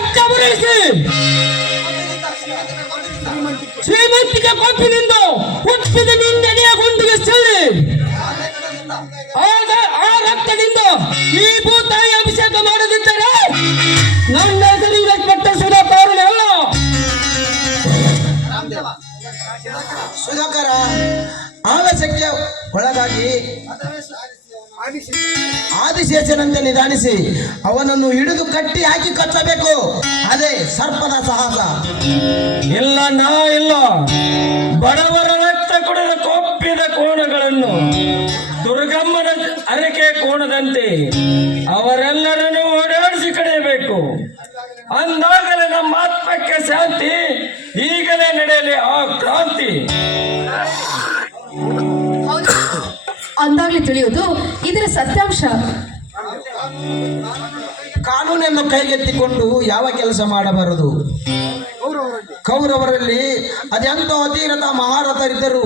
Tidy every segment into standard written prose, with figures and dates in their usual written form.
ರಕ್ತ ಬರಿಸಿ ಶ್ರೀಮಂತಿಕೆ ಕೊಪ್ಪಿನಿಂದ ಹುಟ್ಟಿದ ನಿಂದನೆಯ ಗುಂಡಿಗೆ ಚೆಲ್ಲಿ ಆಗ ಆ ರಕ್ತದಿಂದ ಈ ಭೂತಾಯಿ ಅಭಿಷೇಕ ಮಾಡದಿದ್ದರೆ ನನ್ನ ಹೆಸರು ಇನ್ಸ್ಪೆಕ್ಟರ್ ಸುಧಾಕರ್ ಅಲ್ಲ. ಸುಧಾಕರ ಆವೇಶಕ್ಕೆ ಒಳಗಾಗಿ ಆದಿಶೇಷನಂತೆ ನಿಧಾನಿಸಿ ಅವನನ್ನು ಹಿಡಿದು ಕಟ್ಟಿ ಹಾಕಿ ಕಚ್ಚಬೇಕು. ಅದೇ ಸರ್ಪದ ಸಾಹಸ. ಇಲ್ಲ, ನಾ ಇಲ್ಲ. ಬಡವರ ರಕ್ತ ಕುಡಿದ ಕೊಪ್ಪಿದ ಕೋಣಗಳನ್ನು ದುರ್ಗಮ್ಮನ ಅರಕೆ ಕೋಣದಂತೆ ಅವರೆಲ್ಲರನ್ನು ಓಡಾಡಿಸಿ ಕಡಿಯಬೇಕು. ಅಂದಾಗಲೇ ನಮ್ಮ ಆತ್ಮಕ್ಕೆ ಶಾಂತಿ. ಈಗಲೇ ನಡೆಯಲಿ ಆ ಕ್ರಾಂತಿ. ಅಂದಾಗ್ಲೇ ತಿಳಿಯುವುದು ಇದರ ಸತ್ಯಾಂಶ. ಕಾನೂನನ್ನು ಕೈಗೆತ್ತಿಕೊಂಡು ಯಾವ ಕೆಲಸ ಮಾಡಬಾರದು. ಕೌರವರಲ್ಲಿ ಅದೆಂತ ಅಧೀರಥ ಮಹಾರಥರಿದ್ದರು.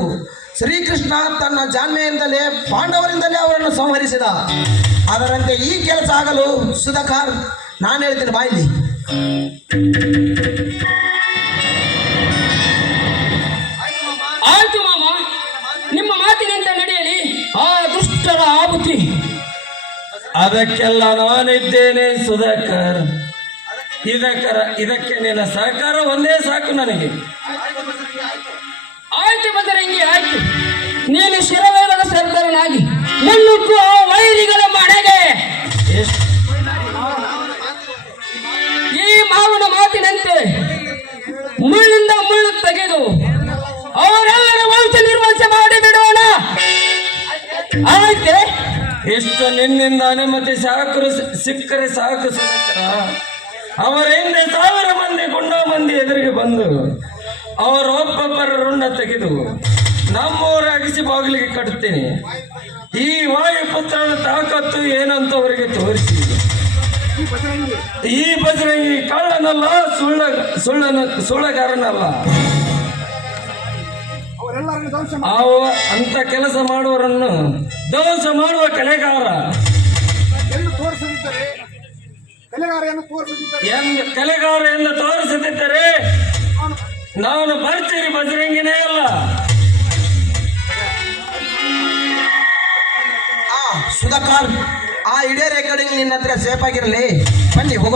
ಶ್ರೀಕೃಷ್ಣ ತನ್ನ ಜಾಣ್ಮೆಯಿಂದಲೇ ಪಾಂಡವರಿಂದಲೇ ಅವರನ್ನು ಸಂಹರಿಸಿದ. ಅದರಂತೆ ಈ ಕೆಲಸ ಆಗಲು ಸುಧಾಕರ್ ನಾನು ಹೇಳ್ತೀನಿ ಬಾಯಿಲಿ. ಆಯ್ತು ಮಾಮ, ನಿಮ್ಮ ಮಾತಿನಂತೆ ನಡೆಯಲಿ ಆ ದುಷ್ಟರ ಆಹುತಿ. ಅದಕ್ಕೆಲ್ಲ ನಾನಿದ್ದೇನೆ ಸುಧಾಕರ್. ಇದಕ್ಕೆ ನಿನ್ನ ಸಹಕಾರ ಒಂದೇ ಸಾಕು ನನಗೆ. ಆಯ್ತು ಬದರಂಗಿ, ಆಯ್ತು. ನೀನು ಶಿರವೇಲದ ಸರ್ದಾರನಾಗಿ ಮುನ್ನುಗ್ಗು ಆ ವೈರಿಗಳ ಮನೆಗೆ. ಈ ಮಾವನ ಮಾತಿನಂತೆ ಮುಳ್ಳಿಂದ ಮುಳ್ಳು ತೆಗೆದು ಅವರೆಲ್ಲರ ವಂಶ ನಿರ್ವಂಶ ಮಾಡಿ ಬಿಡೋಣ. ಆಯ್ತೆ, ಎಷ್ಟು ನಿನ್ನಿಂದ ಅನುಮತಿ ಸಾಕು ಸಿಕ್ಕರೆ ಸಾಕು ಸುಧಾಕರ. ಅವರ ಹಿಂದೆ 1000 ಮಂದಿ ಗುಂಡ ಮಂದಿ ಎದುರಿಗೆ ಬಂದು ಅವರ ಒಬ್ಬೊಬ್ಬರ ರುಂಡ ತೆಗೆದು ನಮ್ಮೂರಾಗಿಸಿ ಬಾಗಿಲಿಗೆ ಕಟ್ತೀನಿ. ಈ ವಾಯುಪುತ್ರನ ತಾಕತ್ತು ಏನಂತ ಅವರಿಗೆ ತೋರಿಸಿ. ಈ ಬಜರಂಗಿ ಕಳ್ಳನಲ್ಲ, ಸುಳ್ಳಗಾರನಲ್ಲ. ಅಂತ ಕೆಲಸ ಮಾಡುವವರನ್ನು ಧ್ವಂಸ ಮಾಡುವ ಕಲೆಗಾರ. ಕಲೆಗಾರ ಎಂದು ತೋರಿಸದಿದ್ದರೆ ನಾನು ಬರ್ತೀರಿ ಬಜರಂಗಿನೇ ಅಲ್ಲ. ಸುಧಾಕರ್, ಆ ಇಡೇ ರೆಕಾರ್ಡಿಂಗ್ ನಿನ್ನ ಹತ್ರ ಸೇಫ್ ಆಗಿರಲಿ. ಬನ್ನಿ ಹೋಗೋಣ.